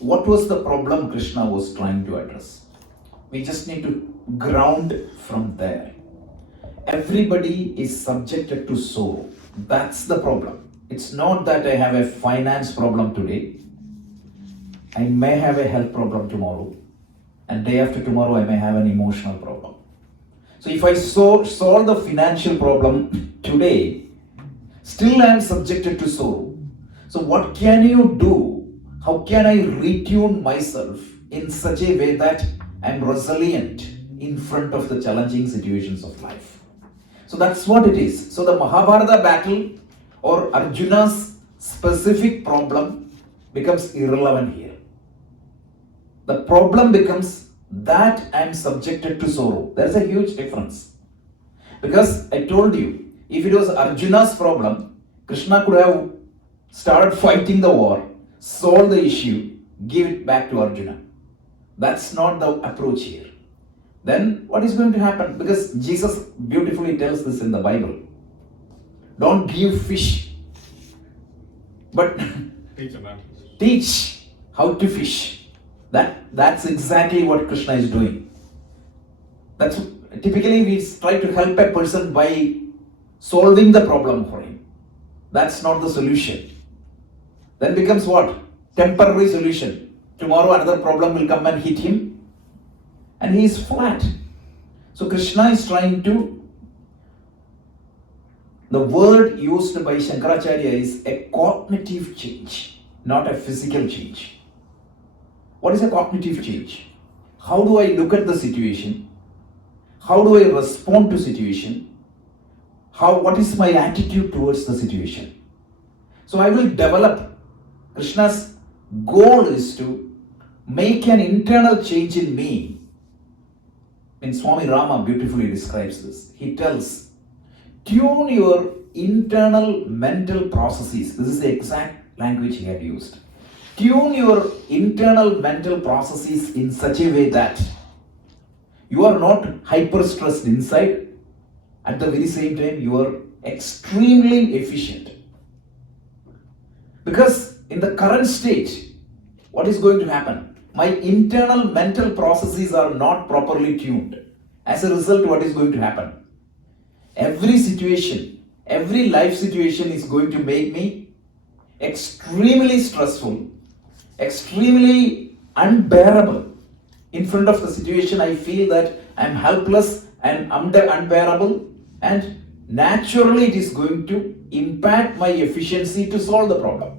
what was the problem Krishna was trying to address? We just need to ground from there. Everybody is subjected to sorrow. That's the problem. It's not that I have a finance problem today. I may have a health problem tomorrow. And day after tomorrow, I may have an emotional problem. So if I solve the financial problem today, still I am subjected to sorrow. So what can you do? How can I retune myself in such a way that I am resilient in front of the challenging situations of life? So that's what it is. So the Mahabharata battle or Arjuna's specific problem becomes irrelevant here. The problem becomes that I am subjected to sorrow. There's a huge difference. Because I told you, if it was Arjuna's problem, Krishna could have started fighting the war, solve the issue, give it back to Arjuna. That's not the approach here. Then what is going to happen? Because Jesus beautifully tells this in the Bible. Don't give fish, but teach how to fish. That's exactly what Krishna is doing. That's typically we try to help a person by solving the problem for him. That's not the solution. Then becomes what? Temporary solution. Tomorrow another problem will come and hit him and he is flat. So Krishna is trying to, the word used by Shankaracharya is a cognitive change, not a physical change. What is a cognitive change? How do I look at the situation? How do I respond to situation? What is my attitude towards the situation? So I will develop. Krishna's goal is to make an internal change in me. And Swami Rama beautifully describes this. He tells, tune your internal mental processes. This is the exact language he had used. Tune your internal mental processes in such a way that you are not hyper-stressed inside. At the very same time, you are extremely efficient. Because in the current state, what is going to happen? My internal mental processes are not properly tuned. As a result, what is going to happen? Every situation, every life situation is going to make me extremely stressful, extremely unbearable. In front of the situation, I feel that I'm helpless and unbearable, and naturally it is going to impact my efficiency to solve the problem.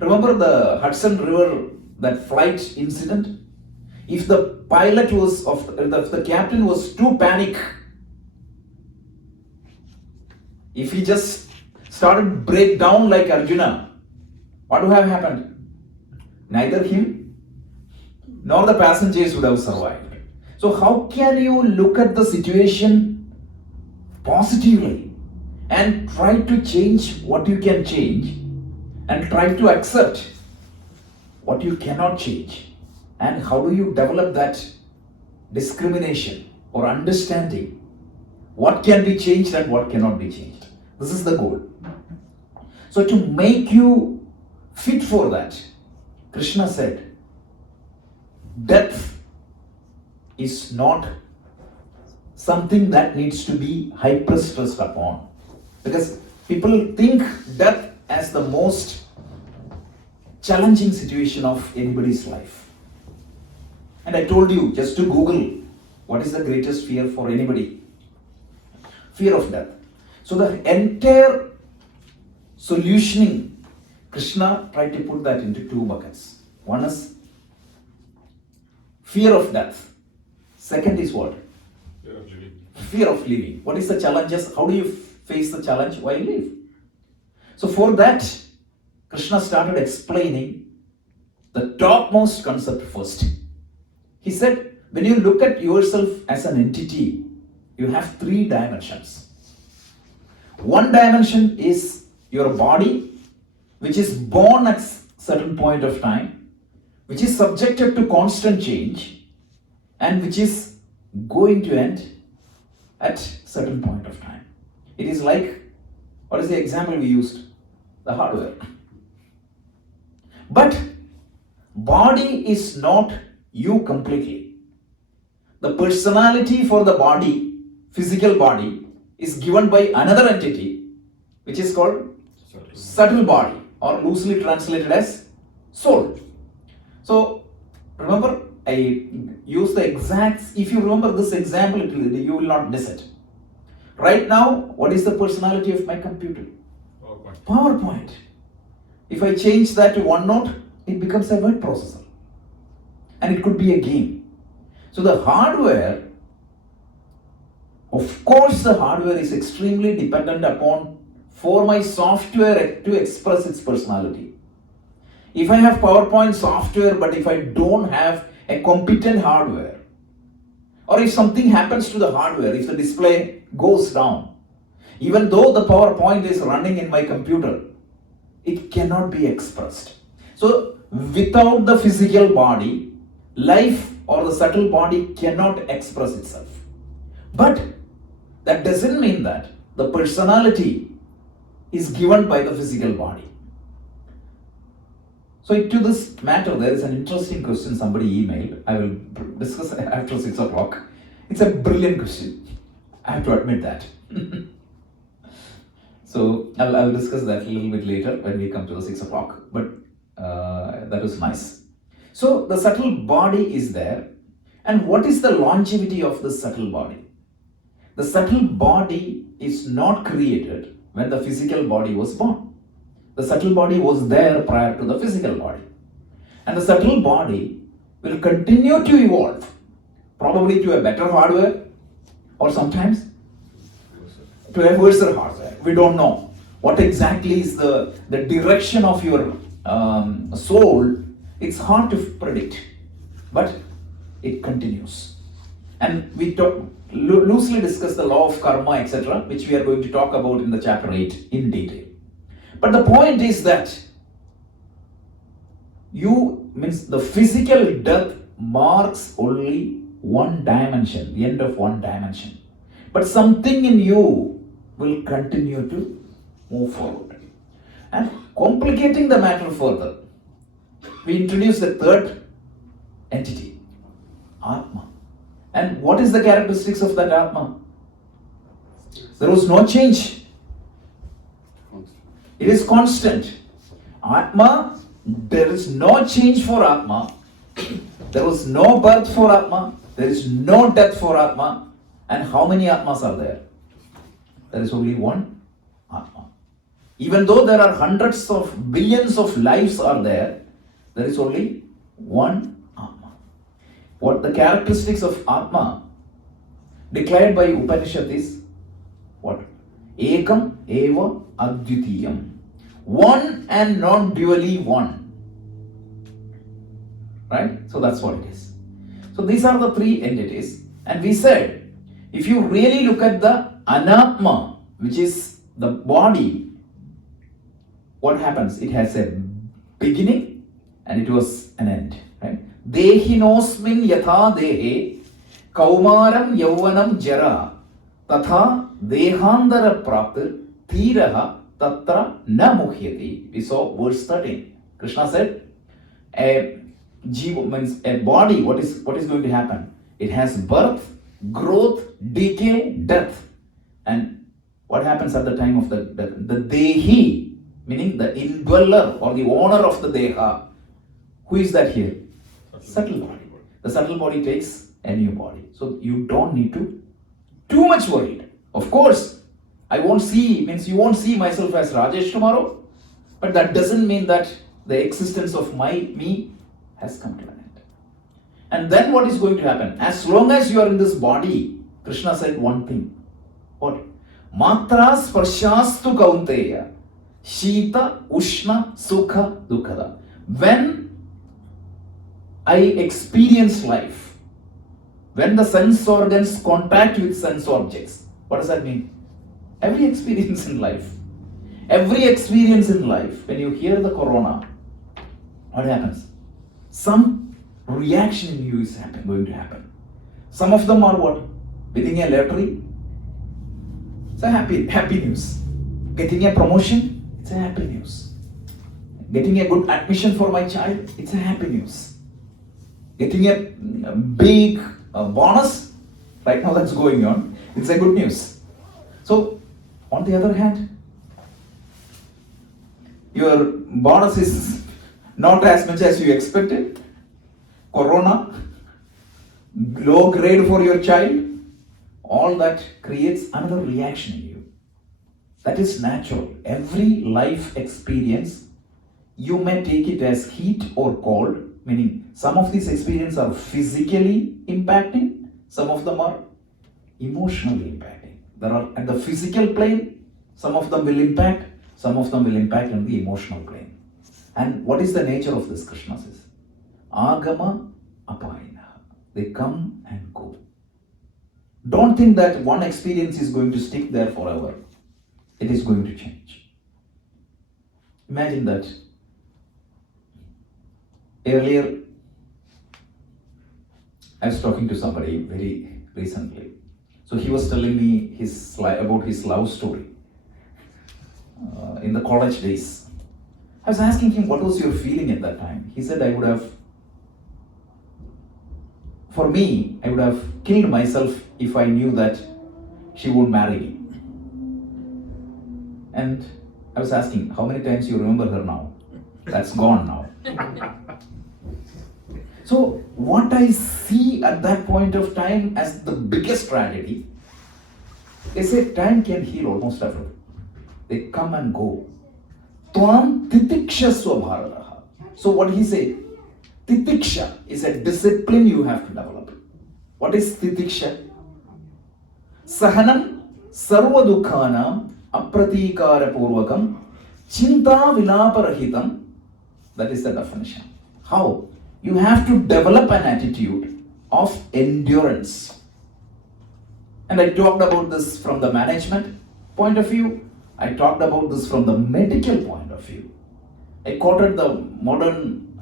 Remember the Hudson River, that flight incident? If the pilot was, if the captain was too panic, if he just started break down like Arjuna, what would have happened? Neither him nor the passengers would have survived. So how can you look at the situation positively and try to change what you can change and try to accept what you cannot change? And how do you develop that discrimination or understanding? What can be changed and what cannot be changed? This is the goal. So to make you fit for that, Krishna said, death is not something that needs to be hyper-stressed upon. Because people think death as the most challenging situation of anybody's life. And I told you just to Google, what is the greatest fear for anybody? Fear of death. So the entire solutioning, Krishna tried to put that into two buckets. One is fear of death. Second is what? Fear of living. Fear of living. What is the challenges? How do you face the challenge while you live? So for that, Krishna started explaining the topmost concept first. He said, when you look at yourself as an entity, you have three dimensions. One dimension is your body, which is born at certain point of time, which is subjected to constant change, and which is going to end at certain point of time. It is like, what is the example we used? The hardware. But body is not you completely. The personality for the body, physical body, is given by another entity, which is called subtle body, or loosely translated as soul. So remember, I use the exact, if you remember this example, you will not miss it. Right now, what is the personality of my computer? PowerPoint. If I change that to OneNote, it becomes a word processor. And it could be a game. So the hardware, of course the hardware is extremely dependent upon for my software to express its personality. If I have PowerPoint software, but if I don't have a competent hardware, or if something happens to the hardware, if the display goes down, even though the PowerPoint is running in my computer, it cannot be expressed. So without the physical body, life or the subtle body cannot express itself. But that doesn't mean that the personality is given by the physical body. So to this matter, there is an interesting question somebody emailed. I will discuss after 6 o'clock. It's a brilliant question. I have to admit that. So I will discuss that a little bit later when we come to the 6 o'clock. But that was nice. So the subtle body is there. And what is the longevity of the subtle body? The subtle body is not created when the physical body was born. The subtle body was there prior to the physical body. And the subtle body will continue to evolve, probably to a better hardware, or sometimes to a worse hardware. We don't know what exactly is the direction of your soul. It's hard to predict, but it continues. And we loosely discuss the law of karma, etc., which we are going to talk about in the chapter 8 in detail. But the point is that the physical death marks only one dimension, the end of one dimension. But something in you will continue to move forward. And complicating the matter further, we introduce the third entity, Atma. And what is the characteristics of that Atma? There was no change. It is constant. Atma, there is no change for Atma. There was no birth for Atma. There is no death for Atma. And how many Atmas are there? There is only one Atma. Even though there are hundreds of billions of lives are there is only one Atma. What the characteristics of Atma declared by Upanishad is what? Ekam eva advitiyam. One and non-dually one. Right? So that's what it is. So these are the three entities. And we said, if you really look at the anatma, which is the body, what happens? It has a beginning and it was an end. Right? Dehinosmin yatha dehe kaumaram yauvanam jara tatha dehandara praptir tiraha tatra na mukhyati. We saw verse 13. Krishna said, a jiva means a body. What is going to happen? It has birth, growth, decay, death. And what happens at the time of the death? The dehi, meaning the indweller or the owner of the deha. Who is that here? Subtle body. The subtle body takes a new body. So you don't need to too much worried. Of course, you won't see myself as Rajesh tomorrow, but that doesn't mean that the existence of me has come to an end. And then what is going to happen? As long as you are in this body, Krishna said one thing. What? Matra sparshastu kaunteya shita ushna sukha dukkada. When I experience life, when the sense organs contact with sense objects, what does that mean? Every experience in life, when you hear the corona, what happens? Some reaction in you is going to happen. Some of them are what? Winning a lottery, it's a happy news. Getting a promotion, it's a happy news. Getting a good admission for my child, it's a happy news. Getting a big bonus, right now that's going on, it's a good news. So, on the other hand, your bonus is not as much as you expected. Corona, low grade for your child, all that creates another reaction in you. That is natural. Every life experience, you may take it as heat or cold, meaning some of these experiences are physically impacting, some of them are emotionally impacting. There are at the physical plane, some of them will impact, some of them will impact on the emotional plane. And what is the nature of this? Krishna says, Agama Apayana. They come and go. Don't think that one experience is going to stick there forever. It is going to change. Imagine that earlier, I was talking to somebody very recently. So he was telling me about his love story in the college days. I was asking him, what was your feeling at that time? He said, I would have killed myself if I knew that she would marry me. And I was asking, how many times you remember her now? That's gone now. So what I see at that point of time as the biggest tragedy is that time can heal almost everything. They come and go. Tvam titikshasva bharataha. So what he said, titiksha is a discipline you have to develop. What is titiksha? Sahanam sarva dukhanam apratikara purvakam chinta vilaparahitam. That is the definition. How? You have to develop an attitude of endurance. And I talked about this from the management point of view. I talked about this from the medical point of view. I quoted the modern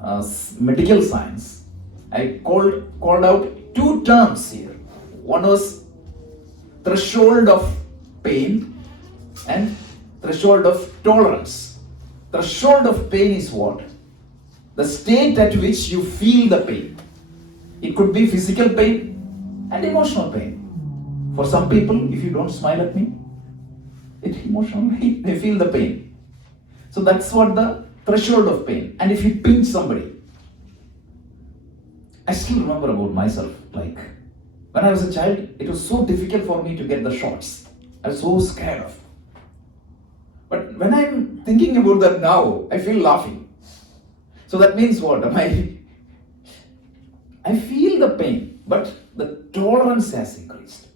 medical science. I called out two terms here. One was threshold of pain and threshold of tolerance. Threshold of pain is what? The state at which you feel the pain. It could be physical pain and emotional pain. For some people, if you don't smile at me, emotionally they feel the pain. So that's what the threshold of pain. And if you pinch somebody, I still remember about myself, like when I was a child, it was so difficult for me to get the shots. I was so scared of. But when I'm thinking about that now, I feel laughing. So that means what? I feel the pain, but the tolerance has increased.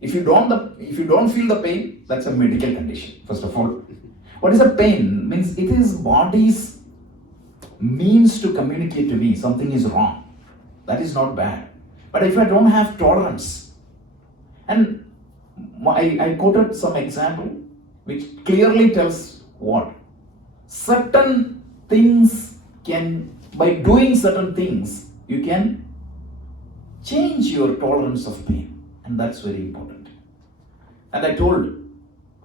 If you don't feel the pain, that's a medical condition, first of all. What is a pain? Means it is body's means to communicate to me something is wrong. That is not bad. But if I don't have tolerance, and I quoted some example which clearly tells what? Certain things by doing certain things, you can change your tolerance of pain. And that's very important. And I told,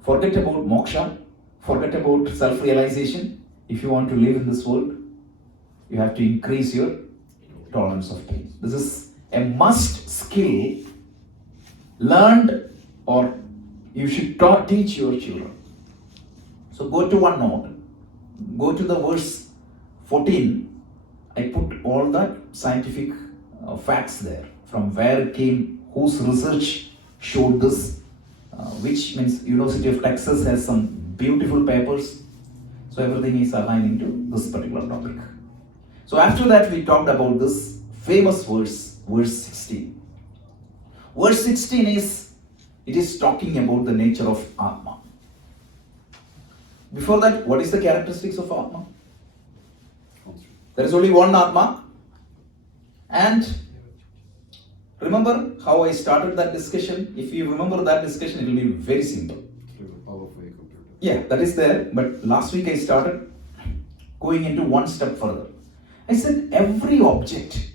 forget about moksha, forget about self-realization. If you want to live in this world, you have to increase your tolerance of pain. This is a must skill learned, or you should teach your children. So go to one note, go to the verse 14. I put all the scientific facts there, from where it came, whose research showed this, which means University of Texas has some beautiful papers. So everything is aligning to this particular topic. So after that, we talked about this famous verse 16. Verse 16 is talking about the nature of Atma. Before that, what is the characteristics of Atma? There is only one Atma. And remember how I started that discussion? If you remember that discussion, it will be very simple. Yeah, that is there. But last week I started going into one step further. I said every object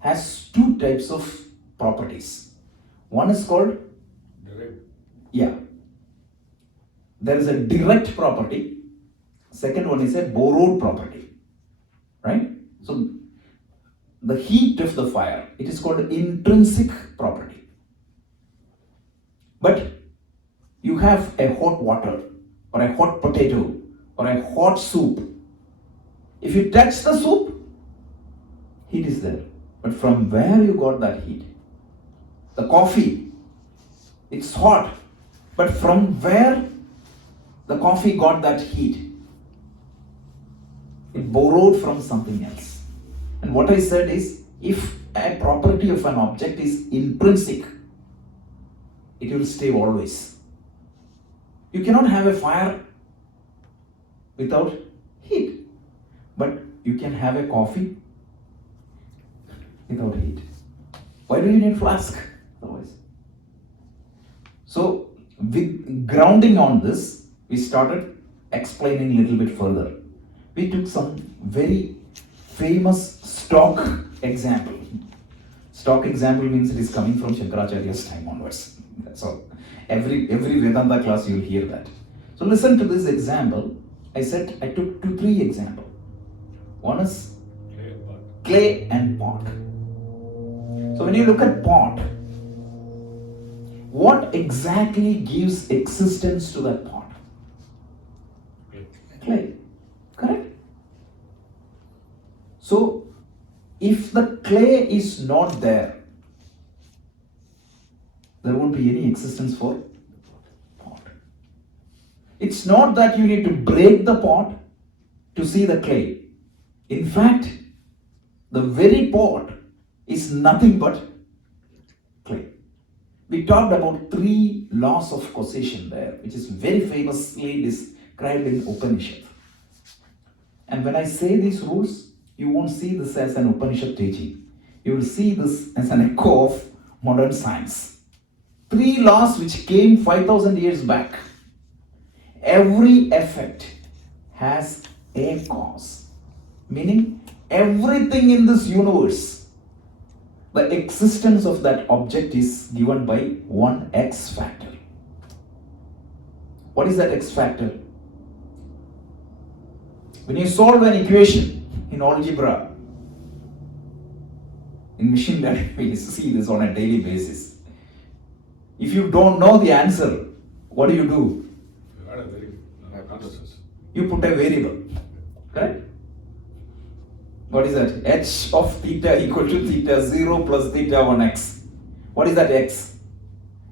has two types of properties. One is called direct. Yeah. There is a direct property. second one is a borrowed property, right? So the heat of the fire, it is called intrinsic property. But you have a hot water or a hot potato or a hot soup. If you touch the soup, heat is there. But from where you got that heat? The coffee, it's hot. But from where the coffee got that heat? It borrowed from something else. And what I said is, if a property of an object is intrinsic, it will stay always. You cannot have a fire without heat. But you can have a coffee without heat. Why do you need flask? Otherwise. So, with grounding on this, we started explaining a little bit further. We took some very famous stock example. Stock example means it is coming from Shankaracharya's time onwards. That's all. Every Vedanta class you'll hear that. So listen to this example. I said I took 3 examples. One is clay and pot. So when you look at pot, what exactly gives existence to that pot? Clay. Correct? So if the clay is not there, there won't be any existence for pot. It's not that you need to break the pot to see the clay. In fact, the very pot is nothing but clay. We talked about 3 laws of causation there, which is very famously described in Upanishad. And when I say these rules, you won't see this as an Upanishad teaching. You will see this as an echo of modern science. 3 laws which came 5,000 years back. Every effect has a cause. Meaning, everything in this universe, the existence of that object is given by one X factor. What is that X factor? When you solve an equation in algebra, in machine learning, we see this on a daily basis. If you don't know the answer, what do? You put a variable, correct? What is that? H of theta equal to theta 0 plus theta 1x. What is that x?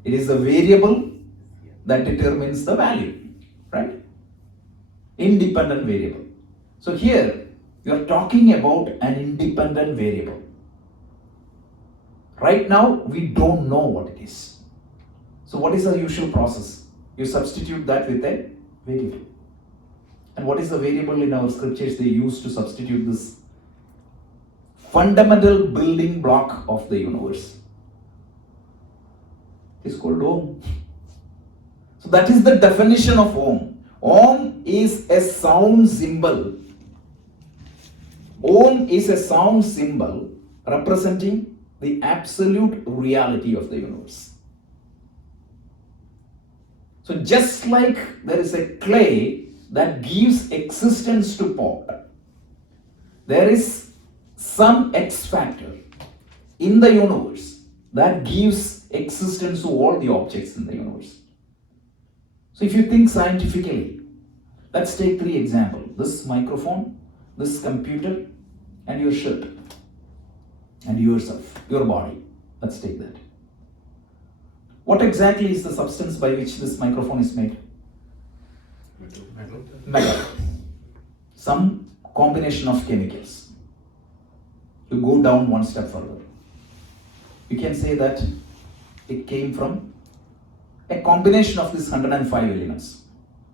It is the variable that determines the value, right? Independent variable. So here, you are talking about an independent variable. Right now, we don't know what it is. So what is the usual process? You substitute that with a variable. And what is the variable in our scriptures they use to substitute this fundamental building block of the universe? It's called Om. So that is the definition of Om. Om is a sound symbol. Om is a sound symbol representing the absolute reality of the universe. So just like there is a clay that gives existence to pot, there is some X factor in the universe that gives existence to all the objects in the universe. So if you think scientifically, let's take 3 examples. This microphone, this computer, and your shirt, and yourself, your body. Let's take that. What exactly is the substance by which this microphone is made? Metal. Some combination of chemicals. You go down one step further. You can say that it came from a combination of these 105 elements.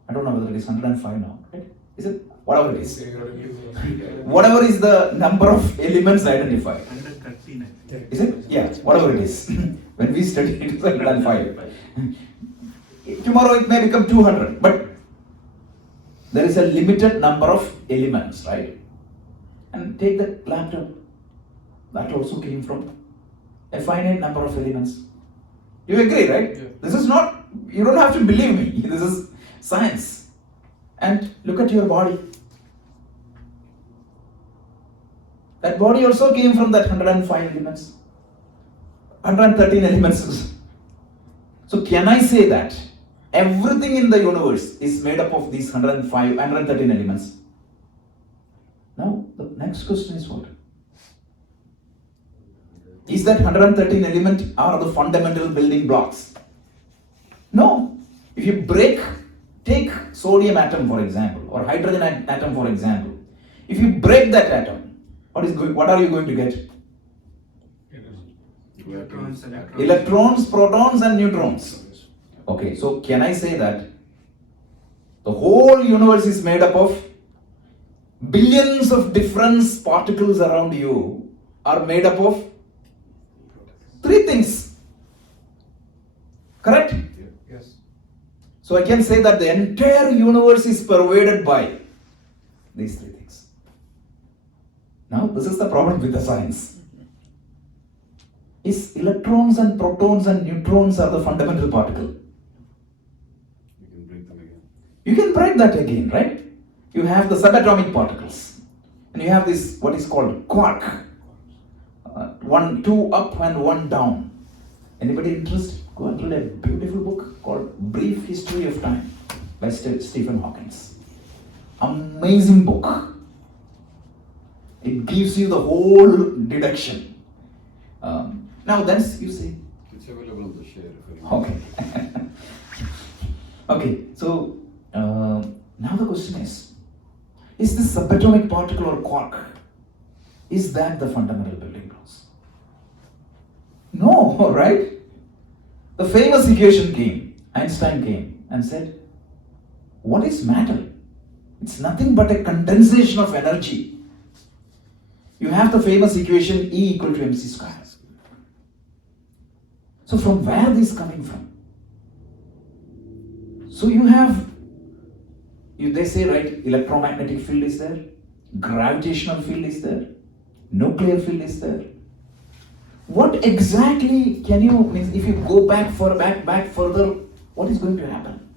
I don't know whether it is 105 now, right? Is it? Whatever it is. Whatever is the number of elements identified. Is it? Yeah, whatever it is. When we study it is 105. Tomorrow it may become 200, but there is a limited number of elements, right? And take the laptop. That also came from a finite number of elements. You agree, right? Yeah. This is not, you don't have to believe me. This is science. And look at your body. That body also came from that 105 elements. 113 elements. So can I say that everything in the universe is made up of these 105, 113 elements? Now, the next question is what? Is that 113 element are the fundamental building blocks? No. If you take sodium atom for example, or hydrogen atom for example. If you break that atom, what are you going to get? Electrons, protons and neutrons. Okay, so can I say that the whole universe is made up of billions of different particles around you are made up of three things? Correct? Yes. So I can say that the entire universe is pervaded by these three things. Now, this is the problem with the science. Is electrons and protons and neutrons are the fundamental particle? You can break them again. You can break that again, right? You have the subatomic particles, and you have this what is called quark. Two up and one down. Anybody interested? Go and read a beautiful book called Brief History of Time by Stephen Hawking. Amazing book. It gives you the whole deduction. Now that's you say. It's available on the share if anyone. Okay. Okay. So now the question is this subatomic particle or quark? Is that the fundamental building blocks? No, right? The famous equation came. Einstein came and said, "What is matter? It's nothing but a condensation of energy." You have the famous equation E equal to mc square. So from where this coming from? So they say, right, electromagnetic field is there, gravitational field is there, nuclear field is there. What exactly can you, if you go back further, what is going to happen?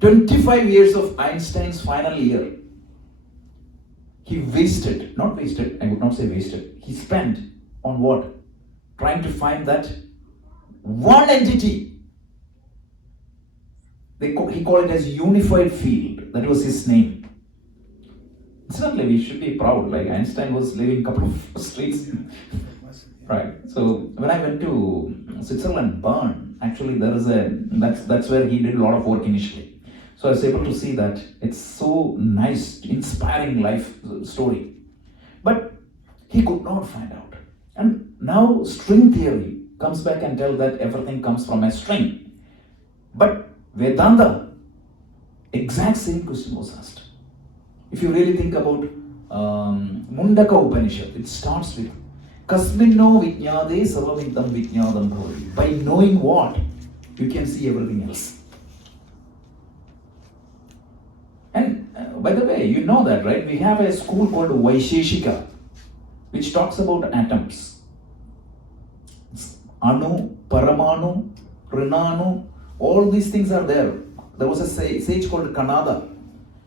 25 years of Einstein's final year, he I would not say wasted, he spent on what? Trying to find that one entity. He called it as unified field. That was his name. Incidentally, we should be proud. Like Einstein was living a couple of streets. Right. So when I went to Switzerland, Bern, actually that's where he did a lot of work initially. So I was able to see that it's so nice, inspiring life story. But he could not find out. And now string theory comes back and tells that everything comes from a string. But Vedanta, exact same question was asked. If you really think about Mundaka Upanishad, it starts with Kasminno Vijnade Sarvavidam Vijnadam Bhavati. By knowing what, you can see everything else. And by the way, you know that, right? We have a school called Vaisheshika, which talks about atoms. Anu, Paramanu, Rinanu, all these things are there. There was a sage called Kanada.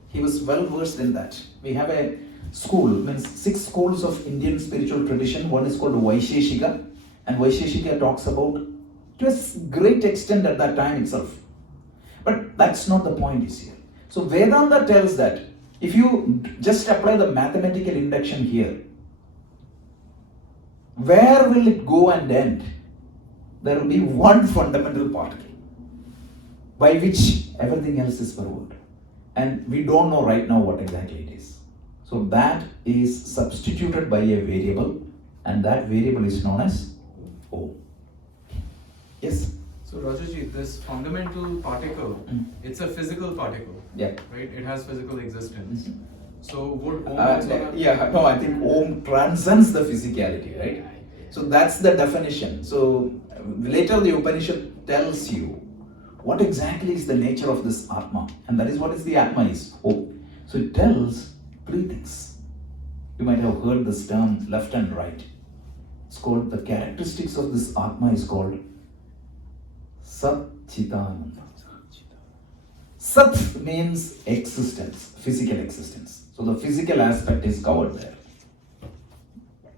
He was well versed in that. We have a school, means 6 schools of Indian spiritual tradition. One is called Vaisheshika, and Vaisheshika talks about to a great extent at that time itself. But that's not the point is here. So Vedanta tells that if you just apply the mathematical induction here, where will it go and end? There will be one fundamental particle by which everything else is pervaded. And we don't know right now what exactly it is. So that is substituted by a variable, and that variable is known as O. Yes? So Rajaji, this fundamental particle, it's a physical particle, Yeah. right? It has physical existence. So would Om I think Om transcends the physicality, right? So that's the definition. So later the Upanishad tells you what exactly is the nature of this Atma, and that is what is the Atma is, Om. So it tells 3 things. You might have heard this term left and right. It's called, the characteristics of this Atma is called Sat Chitananda. Sat means existence, physical existence. So the physical aspect is covered there.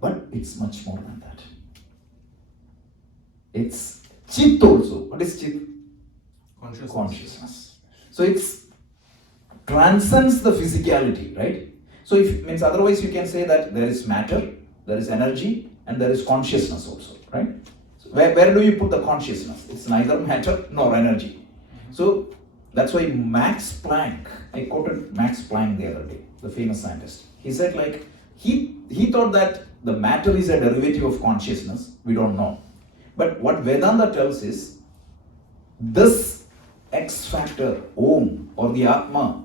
But it's much more than that. It's Chit also. What is Chit? Consciousness. So it's transcends the physicality, right? So if means otherwise you can say that there is matter, there is energy, and there is consciousness also, right? So where do you put the consciousness? It's neither matter nor energy. So that's why Max Planck, I quoted Max Planck the other day, the famous scientist. He said like, he thought that the matter is a derivative of consciousness. We don't know. But what Vedanta tells is, this X factor, Om, or the Atma,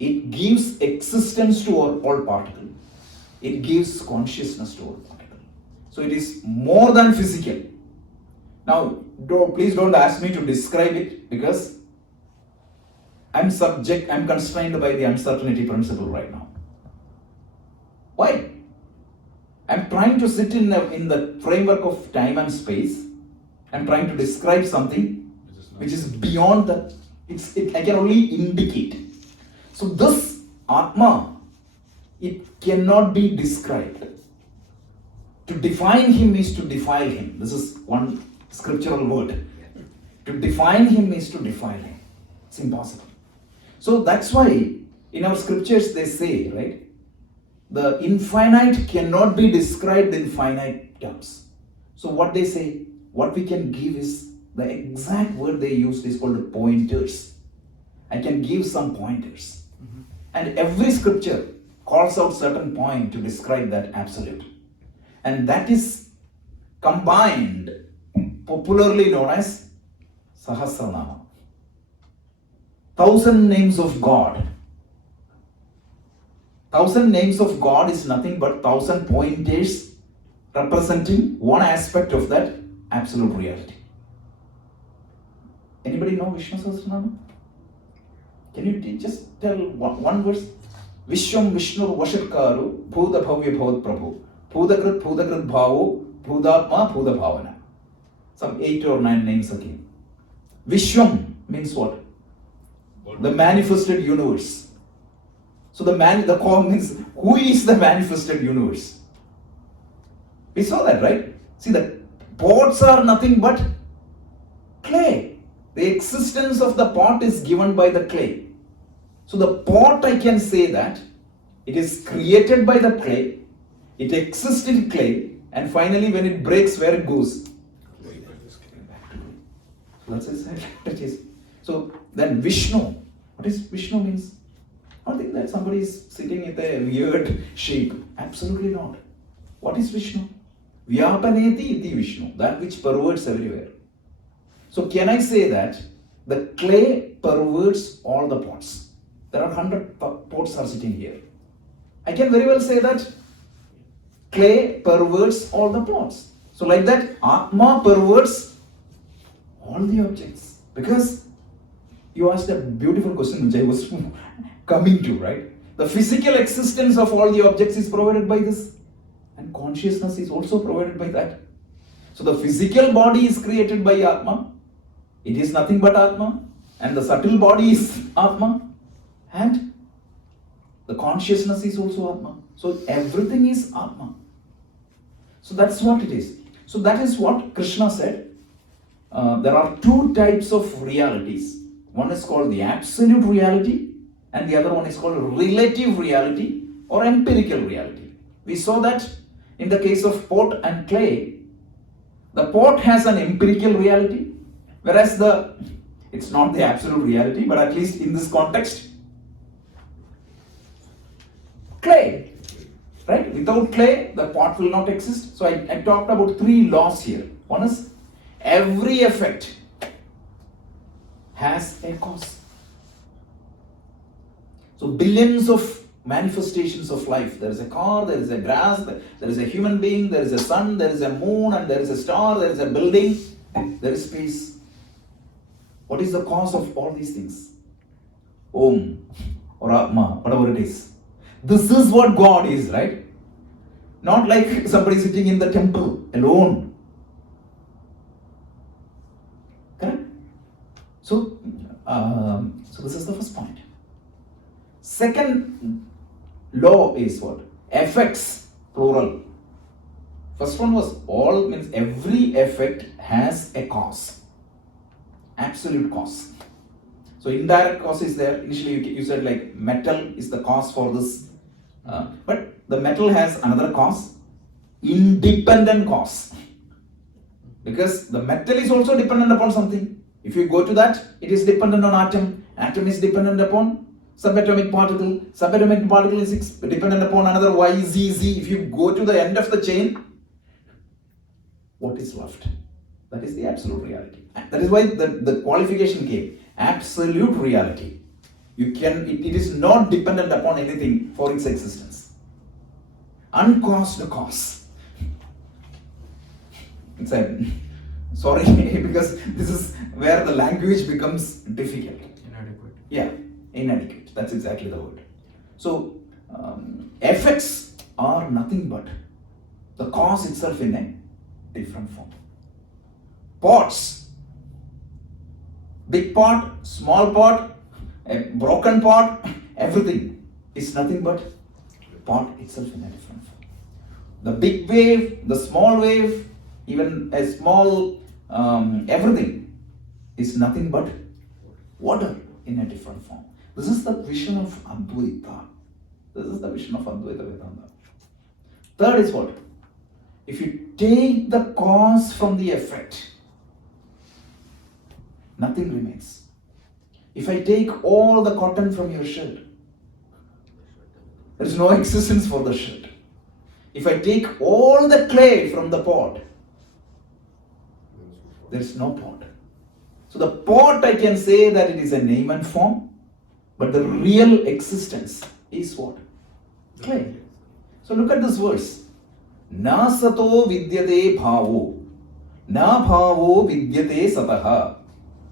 it gives existence to all particle. It gives consciousness to all particle. So it is more than physical. Now, please don't ask me to describe it, because I'm constrained by the uncertainty principle right now. Why? I'm trying to sit in the framework of time and space. I'm trying to describe something which is beyond that. I can only indicate. So this Atma, it cannot be described. To define him is to defile him. This is one scriptural word. To define him is to defile him. It's impossible. So that's why in our scriptures they say, right, the infinite cannot be described in finite terms. So what they say, what we can give is, the exact word they used is called pointers. I can give some pointers. And every scripture calls out certain point to describe that absolute. And that is combined, popularly known as Sahasranama. 1,000 names of God. 1,000 names of God is nothing but 1,000 pointers representing one aspect of that absolute reality. Anybody know Vishnu Sahasranama? Can you just tell one verse? Vishwam Vishnu Vashitkaru Bhuda Bhavya Bhavat Prabhu Bhudakrit Bhavo Bhudatma Bhuda Bhavana. Some 8 or 9 names again. Vishwam means what? The manifested universe. So the call means, who is the manifested universe? We saw that, right? See, the pots are nothing but clay. The existence of the pot is given by the clay. So the pot, I can say that it is created by the clay, it exists in clay, and finally when it breaks, where it goes? That's it. So then Vishnu, what is Vishnu means? Not think that somebody is sitting in a weird shape. Absolutely not. What is Vishnu? Vyapaneti iti Vishnu, that which perverts everywhere. So can I say that the clay perverts all the pots? There are 100 pots are sitting here. I can very well say that clay perverts all the pots. So like that, Atma perverts all the objects. Because you asked a beautiful question which I was coming to, right? The physical existence of all the objects is provided by this, and consciousness is also provided by that. So the physical body is created by Atma. It is nothing but Atma, and the subtle body is Atma, and the consciousness is also Atma. So everything is Atma. So that's what it is. So that is what Krishna said. There are 2 types of realities. One is called the absolute reality, and the other one is called relative reality or empirical reality. We saw that in the case of pot and clay, the pot has an empirical reality, whereas it's not the absolute reality, but at least in this context, clay, right? Without clay, the pot will not exist. So I talked about 3 laws here. One is, every effect has a cause. So billions of manifestations of life. There is a car, there is a grass, there is a human being, there is a sun, there is a moon, and there is a star, there is a building, there is space. What is the cause of all these things? Om or Atma, whatever it is. This is what God is, right? Not like somebody sitting in the temple alone. Correct? So this is the first point. Second law is what? Effects, plural. First one was all, means every effect has a cause. Absolute cause. So indirect cause is there. Initially you said like metal is the cause for this. But the metal has another cause. Independent cause. Because the metal is also dependent upon something. If you go to that, it is dependent on atom. Atom is dependent upon subatomic particle. Subatomic particle is dependent upon another Y, Z, Z. If you go to the end of the chain, what is left? That is the absolute reality. That is why the qualification came. Absolute reality. It is not dependent upon anything for its existence. Uncaused cause. Sorry, because this is where the language becomes difficult. Inadequate. Yeah, inadequate. That's exactly the word. So, effects are nothing but the cause itself in a different form. Pots, big pot, small pot, a broken pot, everything is nothing but pot itself in a different form. The big wave, the small wave, even a small everything is nothing but water in a different form. This is the vision of Advaita. This is the vision of Advaita Vedanta. Third is what? If you take the cause from the effect, nothing remains. If I take all the cotton from your shirt, there is no existence for the shirt. If I take all the clay from the pot, there is no pot. So the pot, I can say that it is a name and form, but the real existence is what? Clay. So look at this verse. Na sato vidyate bhavo, na bhavo vidyate sataha,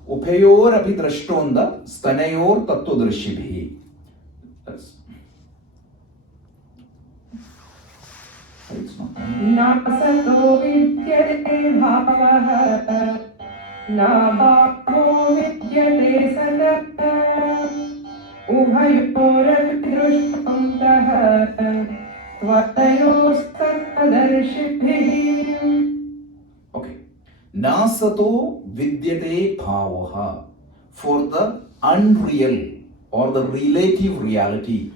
uphayor api drashtonda stanayor tattvadarshibhi. It's not. नासतो विद्यते भावः न भावो विद्यते सतः उभयोरपि दृष्टन्तः त्वतयोस्तत्तदर्शिभिः. Okay. Nasato vidyate bhavaha. For the unreal or the relative reality,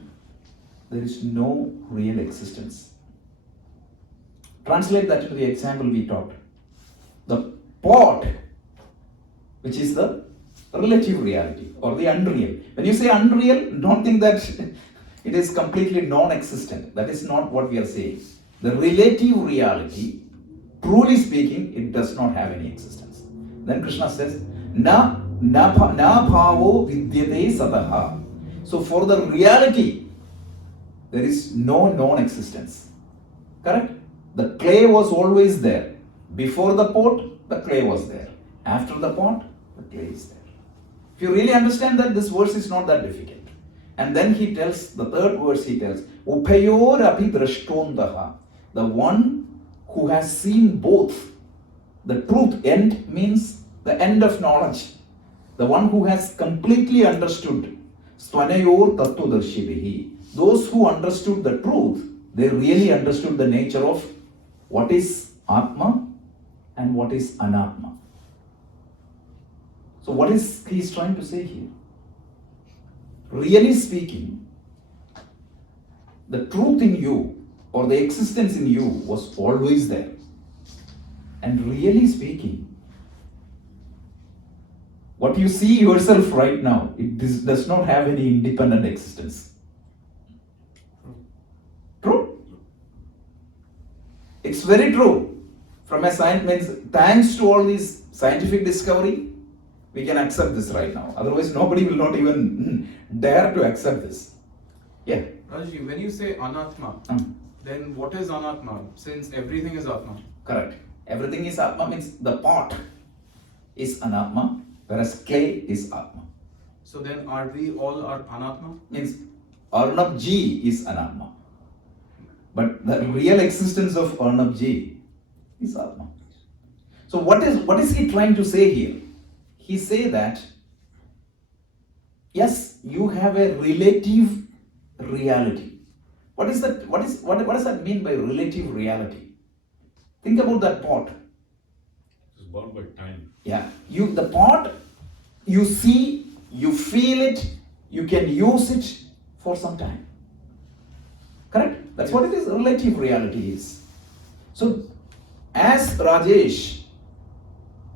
there is no real existence. Translate that to the example we taught. The pot, which is the relative reality or the unreal. When you say unreal, don't think that it is completely non-existent. That is not what we are saying. The relative reality, truly speaking, it does not have any existence. Then Krishna says, na bhavo vidyate sataha. So for the reality, there is no non-existence. Correct? The clay was always there. Before the pot, the clay was there. After the pot, the clay is there. If you really understand that, this verse is not that difficult. And then he tells, the third verse he tells, Upayor api drashtondaha. The one who has seen both. The truth, end means the end of knowledge. The one who has completely understood. Svanayor tattvadarshibhi. Those who understood the truth, they really understood the nature of what is Atma and what is Anatma. So what is he trying to say here? Really speaking, the truth in you or the existence in you was always there. And really speaking, what you see yourself right now, it does not have any independent existence. True? It's very true. From a science, means thanks to all this scientific discovery, we can accept this right now. Otherwise, nobody will not even dare to accept this. Yeah. Rajji, when you say anatma, then what is anatma? Since everything is atma. Correct. Everything is atma means the pot is anatma, whereas clay is atma. So then are we all are anatma? Means Arnab Ji is anatma. But the real existence of Arnab Ji is atma. So what is he trying to say here? He say that yes, you have a relative reality. What is that? What does that mean by relative reality? Think about that pot. It's bound by time. Yeah, the pot, you see, you feel it, you can use it for some time. Correct? That's what it is. Relative reality is. So, as Rajesh,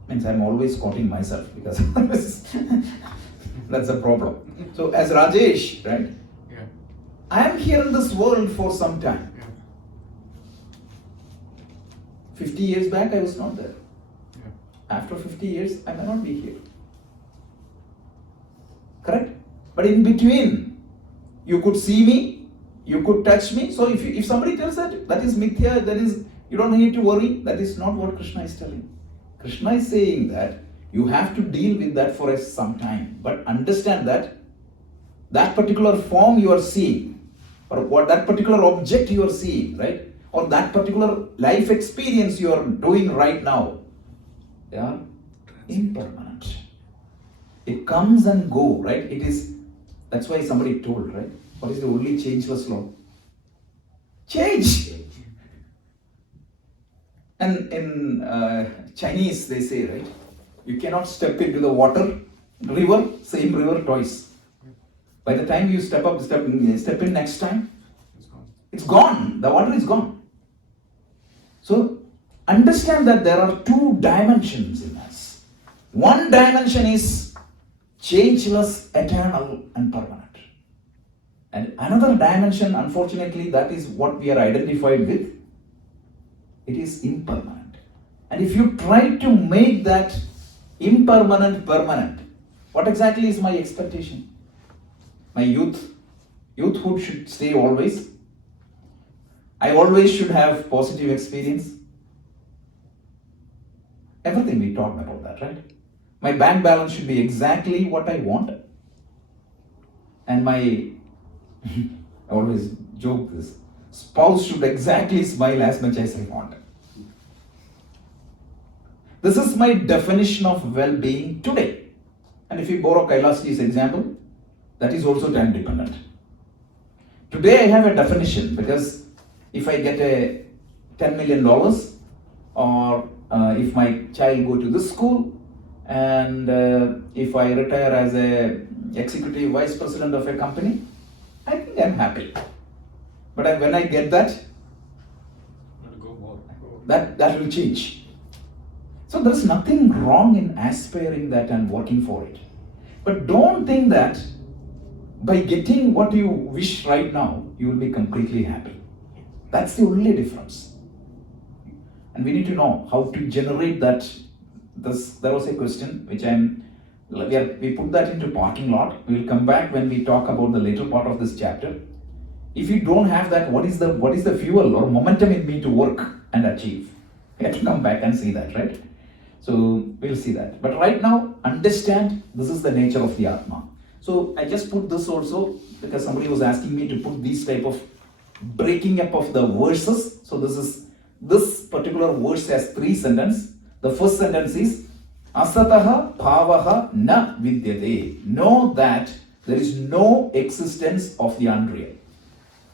means I'm always quoting myself because that's a problem. So, as Rajesh, right? Yeah. I am here in this world for some time. Yeah. 50 years back, I was not there. Yeah. After 50 years, I may not be here. Correct? But in between, you could see me, you could touch me. So if somebody tells that is mithya, that is, you don't need to worry, that is not what Krishna is telling. Krishna is saying that you have to deal with that for some time. But understand that that particular form you are seeing, or what that particular object you are seeing, right? Or that particular life experience you are doing right now, they are impermanent. It comes and go, right? It is, that's why somebody told, right? What is the only changeless law? Change. And in Chinese they say, right? You cannot step into the river, same river twice. By the time you step in next time, It's gone. it's gone. The water is gone. So understand that there are two dimensions in us. One dimension is changeless, eternal, and permanent. And another dimension, unfortunately, that is what we are identified with. It is impermanent. And if you try to make that impermanent permanent, what exactly is my expectation? My youthhood should stay always. I always should have positive experience. Everything we talked about that, right? My bank balance should be exactly what I want. And my, I always joke this, spouse should exactly smile as much as I want. This is my definition of well-being today. And if you borrow Kailasji's example, that is also time dependent. Today I have a definition because if I get a $10 million or if my child go to this school and if I retire as a executive vice president of a company, I think I'm happy. But when I get that, Not go more. that will change. So there is nothing wrong in aspiring that and working for it. But don't think that by getting what you wish right now, you will be completely happy. That's the only difference. And we need to know how to generate that. There was a question which we put that into parking lot. We will come back when we talk about the later part of this chapter. If you don't have that, what is the fuel or momentum in me to work and achieve? You have to come back and see that, right? So we'll see that. But right now, understand this is the nature of the Atma. So I just put this also because somebody was asking me to put these type of breaking up of the verses. So this particular verse has 3 sentences. The first sentence is Asataha bhavaha na vidyate. Know that there is no existence of the unreal.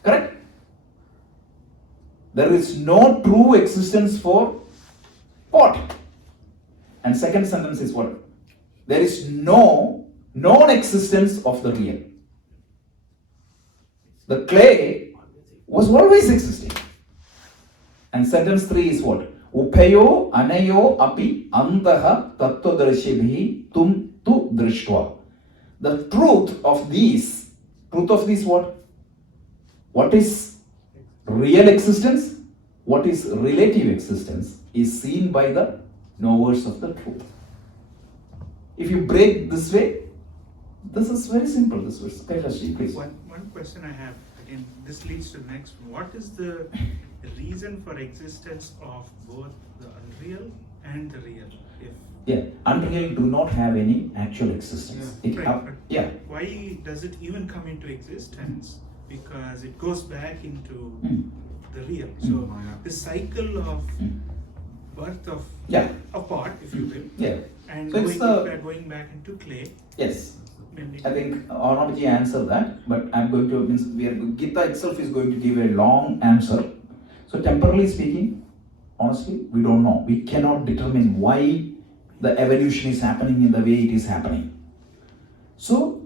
Correct? There is no true existence for pot. And second sentence is what? There is no non-existence of the real. The clay was always existing. And sentence 3 is what? Upayo anayo api antaha tattvadarshibhi tum tu drishtva. The truth of these what? What is real existence? What is relative existence is seen by the knowers of the truth. If you break this way, this is very simple. This was Kailashi, please. One question I have, again, this leads to the next one. What is the reason for existence of both the unreal and the real? Unreal do not have any actual existence. Right, but why does it even come into existence? Because it goes back into the real. So the cycle of birth of a pot, if you will, Yeah. and So it's going back into clay. Yes. mending. I think Arnabji answered that, but I'm going to, Gita itself is going to give a long answer. So temporally speaking, honestly, we don't know. We cannot determine why the evolution is happening in the way it is happening. So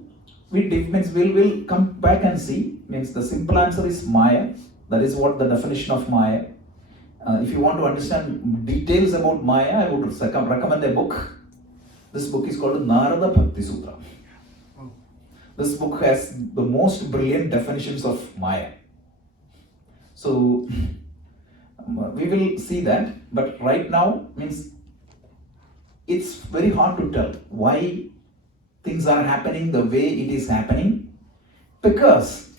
we'll come back and see. Means the simple answer is Maya. That is what the definition of Maya. If you want to understand details about Maya, I would recommend a book. This book is called Narada Bhakti Sutra. This book has the most brilliant definitions of Maya. So we will see that, but right now means it's very hard to tell why things are happening the way it is happening, because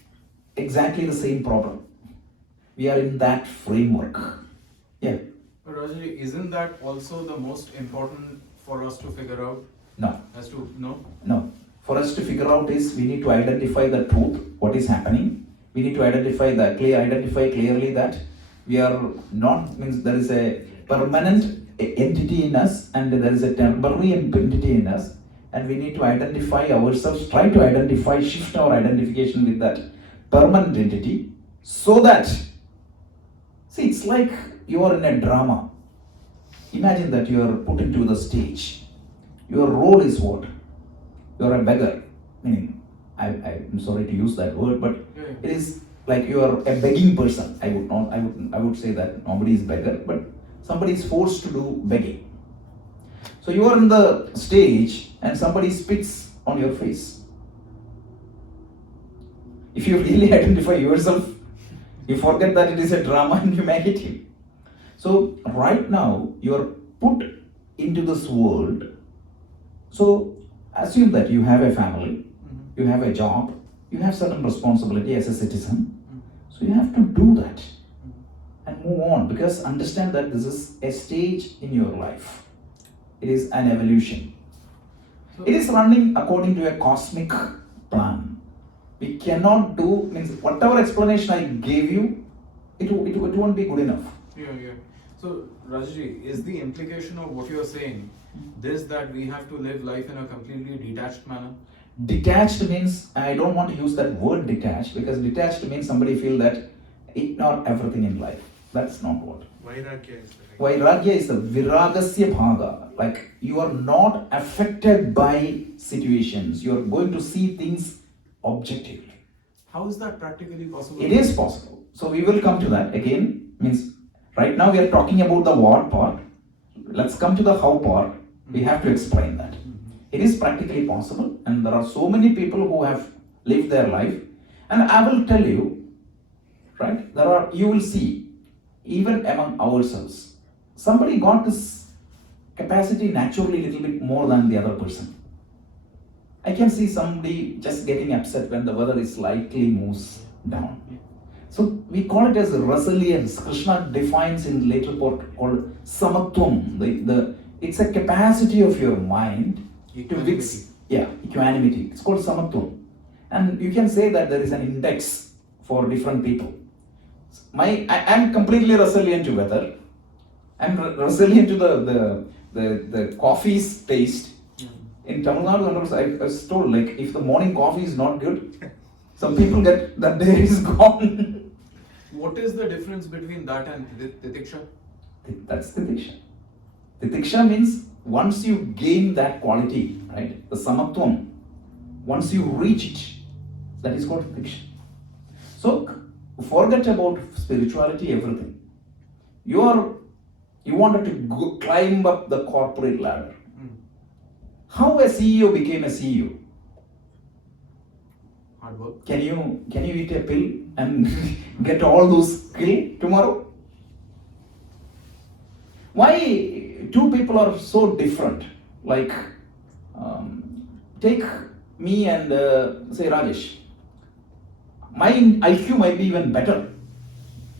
exactly the same problem. We are in that framework. Yeah. But Rajaji, isn't that also the most important for us to figure out? No. As to no? No. For us to figure out is we need to identify the truth, what is happening. We need to identify clearly that we are not, means there is a permanent entity in us and there is a temporary entity in us, and we need to identify ourselves, try to identify, shift our identification with that permanent entity, so that, see, it's like you are in a drama. Imagine that you are put into the stage. Your role is what? You are a beggar, meaning, I'm sorry to use that word, but it is like you are a begging person. I would say that nobody is beggar, but somebody is forced to do begging. So you are in the stage and somebody spits on your face. If you really identify yourself, you forget that it is a drama and you make it him. So right now you are put into this world. So assume that you have a family, you have a job, you have certain responsibility as a citizen. So you have to do that and move on, because understand that this is a stage in your life. It is an evolution. It is running according to a cosmic plan. We cannot do, means whatever explanation I gave you, it won't be good enough. Yeah. So Rajaji, is the implication of what you are saying this, that we have to live life in a completely detached manner? Detached means, I don't want to use that word detached, because detached means somebody feel that ignore everything in life. That's not what. Vairagya is the right. Vairagya is the viragasya bhaga. Like you are not affected by situations. You are going to see things objectively. How is that practically possible? It is possible. So we will come to that again. Means right now we are talking about the what part. Let's come to the how part. We have to explain that. It is practically possible, and there are so many people who have lived their life. And I will tell you, right? You will see, even among ourselves, somebody got this capacity naturally a little bit more than the other person. I can see somebody just getting upset when the weather is slightly moves down. So we call it as resilience. Krishna defines in later part called samatvam. It's a capacity of your mind to fix, equanimity. It's called samatvam. And you can say that there is an index for different people. I'm completely resilient to weather. I'm resilient to the coffee's taste. In Tamil Nadu, I was told, like, if the morning coffee is not good, some people get that day is gone. What is the difference between that and titiksha? That's titiksha. Titiksha means once you gain that quality, right, the samatvam, once you reach it, that is called titiksha. So forget about spirituality, everything. You wanted to climb up the corporate ladder. How a CEO became a CEO? Hard work. Can you eat a pill and get all those skills tomorrow? Why two people are so different? Like, take me and say Rajesh. My IQ might be even better,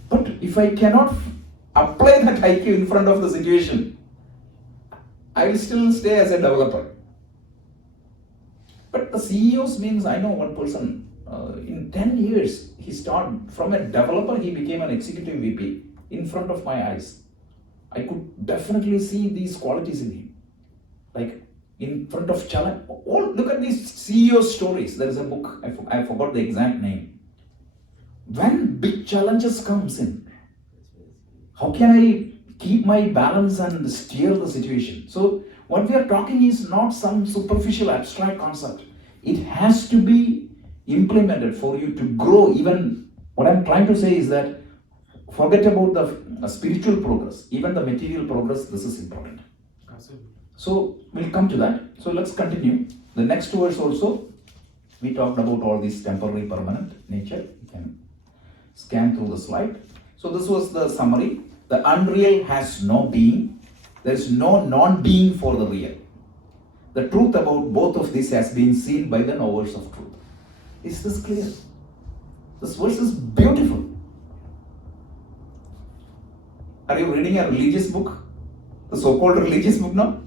but if I cannot apply that IQ in front of the situation, I will still stay as a developer. But the CEOs means, I know one person, in 10 years, he started from a developer, he became an executive VP in front of my eyes. I could definitely see these qualities in him. Like, in front of challenge. All look at these CEO stories. There is a book. I forgot the exact name. When big challenges comes in, how can I keep my balance and steer the situation? So what we are talking is not some superficial abstract concept. It has to be implemented for you to grow. Even what I'm trying to say is that forget about the spiritual progress, even the material progress. This is important. Absolutely. So we'll come to that. So let's continue. The next verse also, we talked about all these temporary, permanent nature. You can scan through the slide. So this was the summary. The unreal has no being. There is no non-being for the real. The truth about both of these has been seen by the knowers of truth. Is this clear? This verse is beautiful. Are you reading a religious book? The so-called religious book now?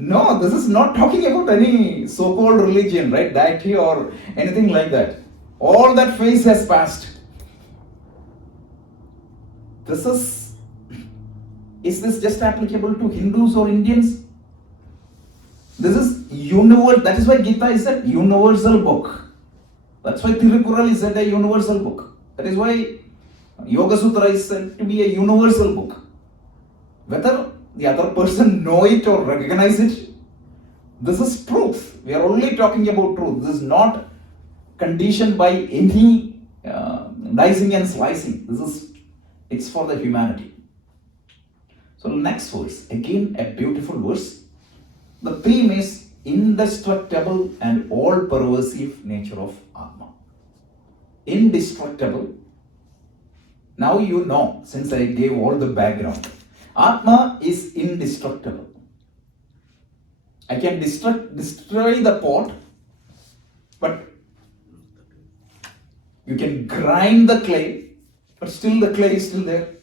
No, this is not talking about any so-called religion, right? Deity or anything like that. All that phase has passed. Is this just applicable to Hindus or Indians? This is universal. That is why Gita is a universal book. That's why Tirukural is said a universal book. That is why Yoga Sutra is said to be a universal book. Whether the other person know it or recognize it, this is truth. We are only talking about truth. This is not conditioned by any dicing and slicing. It's for the humanity. So next verse, again a beautiful verse. The theme is indestructible and all-pervasive nature of Atma. Indestructible. Now you know, since I gave all the background. Atma is indestructible. I can destroy the pot, but you can grind the clay, but still the clay is still there.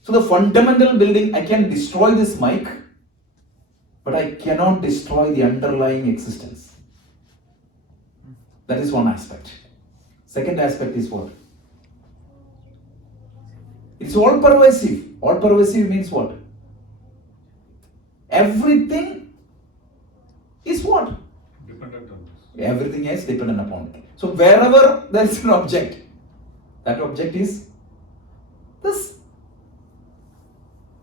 So the fundamental building, I can destroy this mic, but I cannot destroy the underlying existence. That is one aspect. Second aspect is what? It's all pervasive. All pervasive means what? Everything is what? Dependent on this. Everything is dependent upon it. So wherever there is an object, that object is this.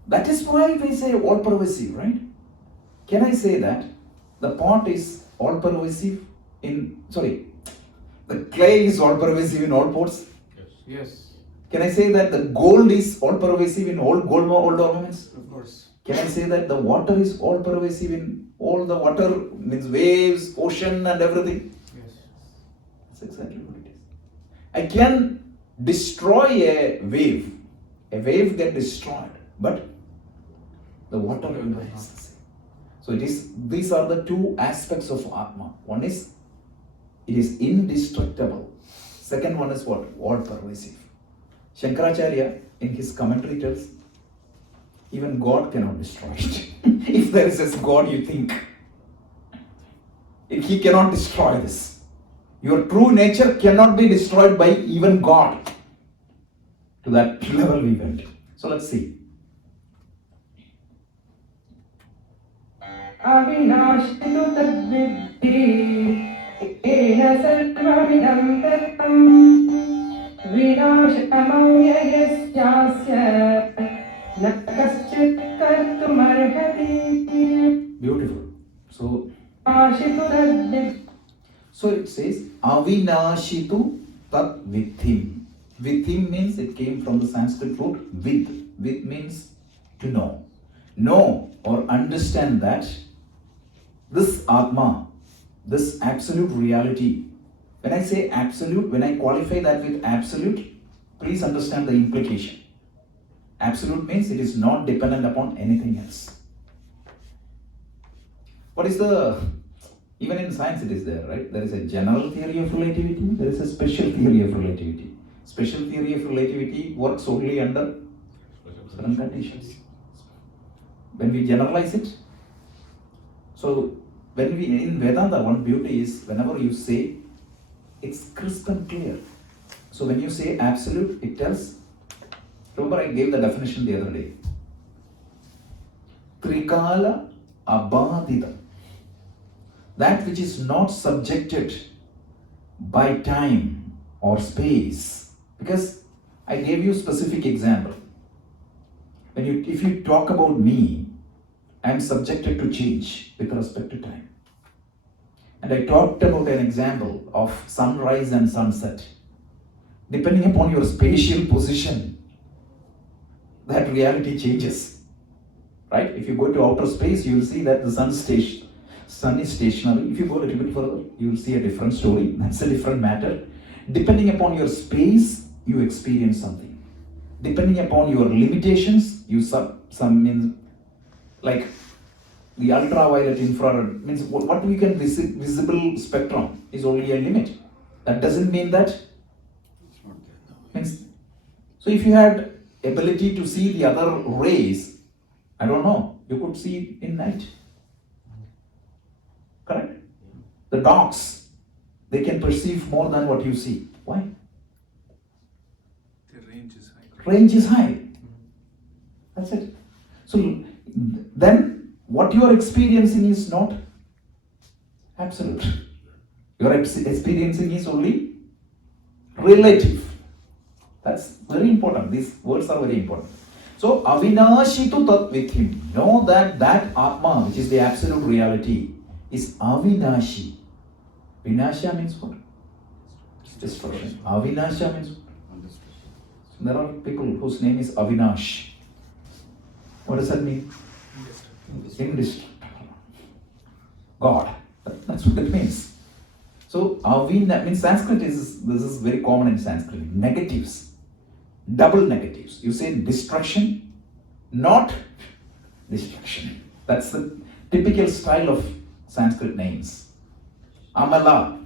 That is why we say all pervasive, right? Can I say that the pot is all pervasive the clay is all pervasive in all pots? Yes. Yes. Can I say that the gold is all pervasive in all gold ornaments? Of course. Can I say that the water is all pervasive in all the water, means waves, ocean and everything? Yes. That's exactly what it is. I can destroy a wave. A wave gets destroyed, but the water remains the same. So these are the two aspects of Atma. One is, it is indestructible. Second one is what? All pervasive. Shankaracharya in his commentary tells, even God cannot destroy it. If there is a God, you think, he cannot destroy this. Your true nature cannot be destroyed by even God. To that level we went. So let's see. अविनाशितु तद्विद्धि येन सर्वमिदं ततं विनाशमव्ययस्यास्य न कश्चित् कर्तुमर्हति. Beautiful. So आशितु तद्विद्धि. So it says, Avinashitu tat vidhim. Vidhim means it came from the Sanskrit root vid. Vid means to know. Know or understand that this Atma, this absolute reality. When I say absolute, when I qualify that with absolute, please understand the implication. Absolute means it is not dependent upon anything else. What is even in science it is there, right? There is a general theory of relativity, there is a special theory of relativity. Special theory of relativity works only under certain conditions. When we generalize it, so when we in Vedanta, one beauty is whenever you say, it's crisp and clear. So when you say absolute, it tells, remember I gave the definition the other day. Trikala abadita. That which is not subjected by time or space. Because I gave you specific example. If you talk about me, I am subjected to change with respect to time. And I talked about an example of sunrise and sunset. Depending upon your spatial position, that reality changes. Right? If you go to outer space, you will see that the sun is stationary. If you go a little bit further, you will see a different story. That's a different matter. Depending upon your space, you experience something. Depending upon your limitations, you means like the ultraviolet infrared means what we can visible spectrum is only a limit. That doesn't mean that means so if you had ability to see the other rays, I don't know, you could see in night. Correct? The dogs, they can perceive more than what you see. Why? The range is high. Range is high. That's it. So then what you are experiencing is not absolute. You are experiencing is only relative. That's very important. These words are very important. So avinashi tu tat with him. Know that Atma, which is the absolute reality, is avinashi. Vinasha means what? Destruction. Avinasha means what? There are people whose name is Avinash. What does that mean? Indestructible. God. That's what it means. So Avina means Sanskrit this is very common in Sanskrit. Negatives. Double negatives. You say destruction, not destruction. That's the typical style of Sanskrit names. Amala.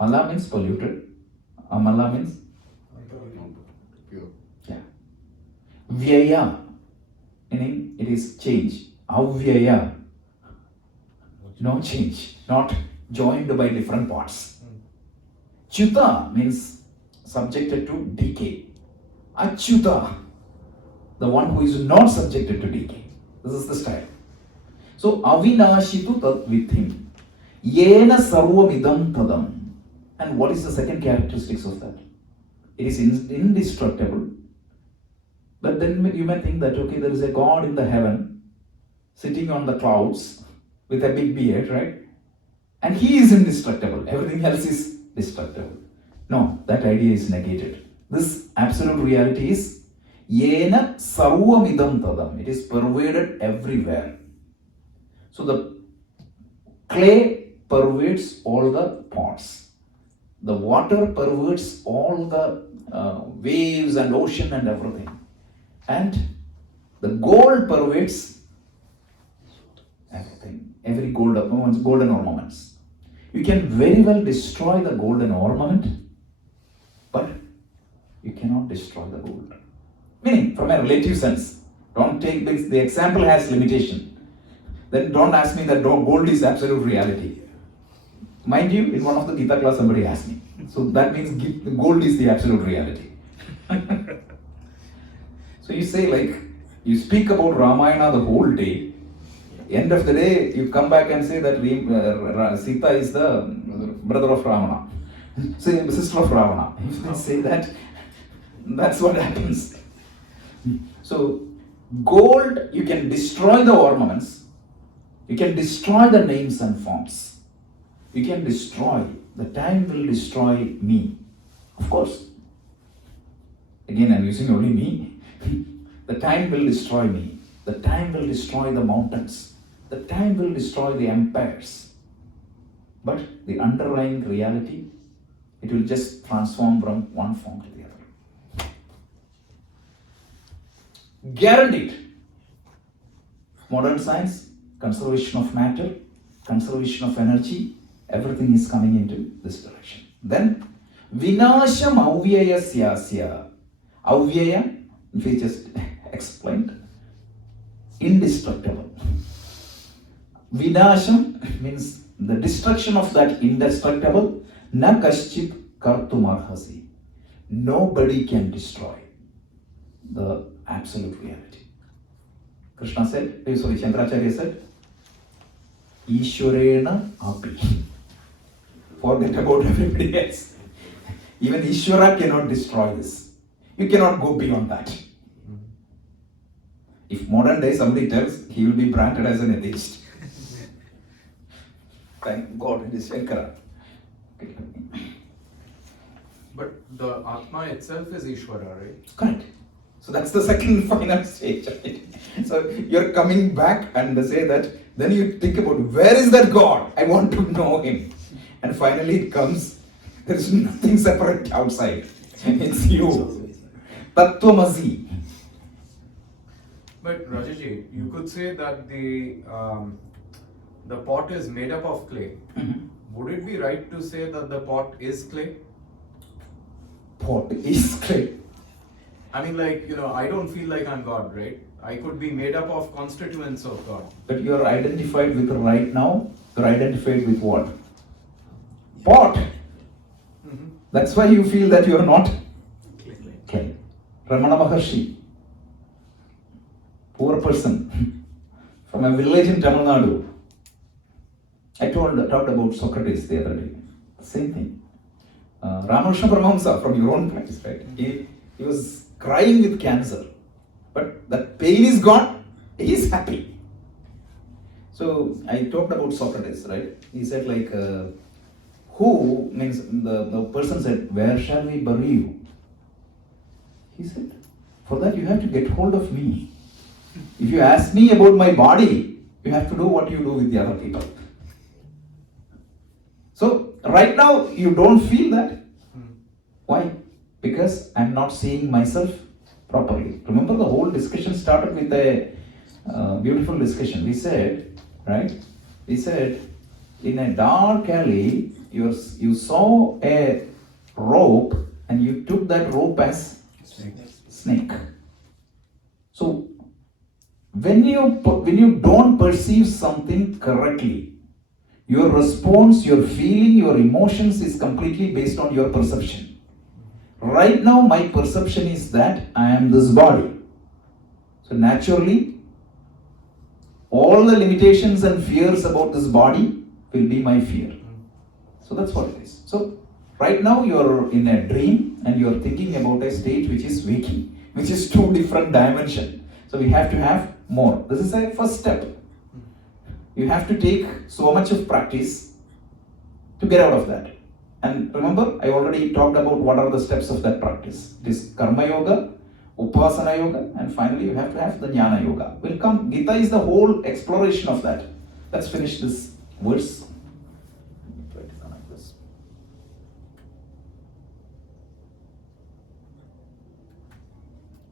Ala means polluted. Amala means Pure. yeah. Vyaya, meaning it is change. Avyaya, no change, not joined by different parts. Chuta means subjected to decay. Achyuta, the one who is not subjected to decay. This is the style. So avinashitu tat with him. Yena sarvamidam tadam. And what is the second characteristics of that? It is indestructible. But then you may think that, okay, there is a God in the heaven, sitting on the clouds with a big beard, right? And he is indestructible. Everything else is destructible. No, that idea is negated. This absolute reality is Yena sarvamidam tadam. It is pervaded everywhere. So the clay pervades all the pots. The water pervades all the waves and ocean and everything. And the gold pervades everything. Every golden ornaments. You can very well destroy the golden ornament, but you cannot destroy the gold. Meaning, from a relative sense, don't take this, the example has limitation. Then don't ask me that gold is absolute reality. Mind you, in one of the Gita class somebody asked me. So that means gold is the absolute reality. So you say like, you speak about Ramayana the whole day. End of the day, you come back and say that Sita is the brother of Ravana. Say sister of Ravana. If they say that, that's what happens. So gold, you can destroy the ornaments. You can destroy the names and forms. You can destroy. The time will destroy me. Of course. Again, I'm using only me. The time will destroy me. The time will destroy the mountains. The time will destroy the empires. But the underlying reality, it will just transform from one form to the other. Guaranteed. Modern science, conservation of matter, conservation of energy, everything is coming into this direction. Then, vinasham avyaya syasya. Avyaya, if we just explained, indestructible. Vinasham means the destruction of that indestructible. Na kaschit kartumarhasi. Nobody can destroy the absolute reality. Krishna said, Shankaracharya said, Ishwarena api. Forget about everybody else. Even Ishwara cannot destroy this. You cannot go beyond that. If modern day somebody tells, he will be branded as an atheist. Thank God it is Shankara. But the Atma itself is Ishvara, right? Correct. So that's the second final stage, right? So you're coming back and they say that, then you think about, where is that God? I want to know him. And finally it comes, there is nothing separate outside. It's you. Tattvamasi. But Rajaji, you could say that the pot is made up of clay. Mhm. Would it be right to say that the pot is clay? Pot is clay. I mean, like, I don't feel like I'm God, right? I could be made up of constituents of God. But you are identified with right now, you're identified with what? Pot. Mhm. That's why you feel that you are not clay. Ramana Maharshi, poor person from a village in Tamil Nadu. I talked about Socrates the other day. Same thing. Ramakrishna Paramahamsa from your own place, right? He was crying with cancer, but that pain is gone. He is happy. So I talked about Socrates, right? He said like, who means the person said, where shall we bury you? He said, for that you have to get hold of me. If you ask me about my body, you have to do what you do with the other people. So right now you don't feel that. Why? Because I'm not seeing myself properly. Remember the whole discussion started with a beautiful discussion. We said, right? We said, in a dark alley, you saw a rope and you took that rope as snake. So when you don't perceive something correctly, your response, your feeling, your emotions is completely based on your perception. Right now, my perception is that I am this body. So naturally, all the limitations and fears about this body will be my fear. So that's what it is. So right now you're in a dream and you're thinking about a state which is waking, which is two different dimensions. So we have to have more. This is a first step. You have to take so much of practice to get out of that. And remember, I already talked about what are the steps of that practice. It is Karma Yoga, Upasana Yoga, and finally you have to have the Jnana Yoga. Will come. Gita is the whole exploration of that. Let's finish this verse. Try to connect this.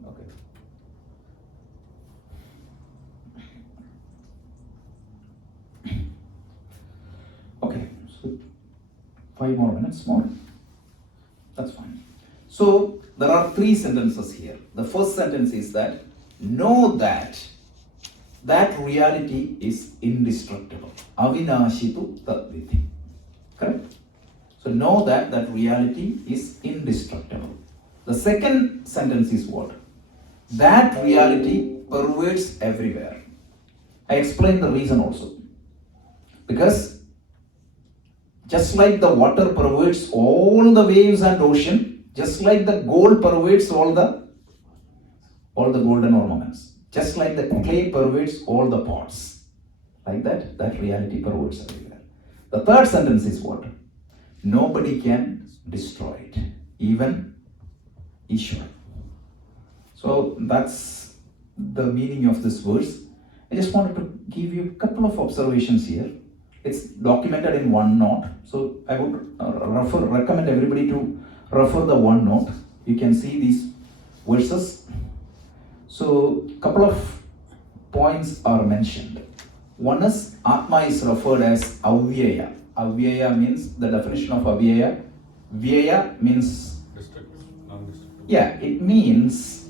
Okay. Okay, so 5 more minutes more. That's fine. So there are 3 sentences here. The first sentence is that know that reality is indestructible. Avinashitu tadviti. Correct? So know that reality is indestructible. The second sentence is what? That reality pervades everywhere. I explain the reason also. Because just like the water pervades all the waves and ocean, just like the gold pervades all the golden ornaments, just like the clay pervades all the pots, like that reality pervades everywhere. The third sentence is what? Nobody can destroy it, even Ishvara. So that's the meaning of this verse. I just wanted to give you a couple of observations here. It's documented in OneNote. So I would recommend everybody to refer the OneNote. You can see these verses. So a couple of points are mentioned. One is Atma is referred as Avyaya. Avyaya means, the definition of Avyaya. Vyaya means, Destructible, non-destructible. yeah, it means,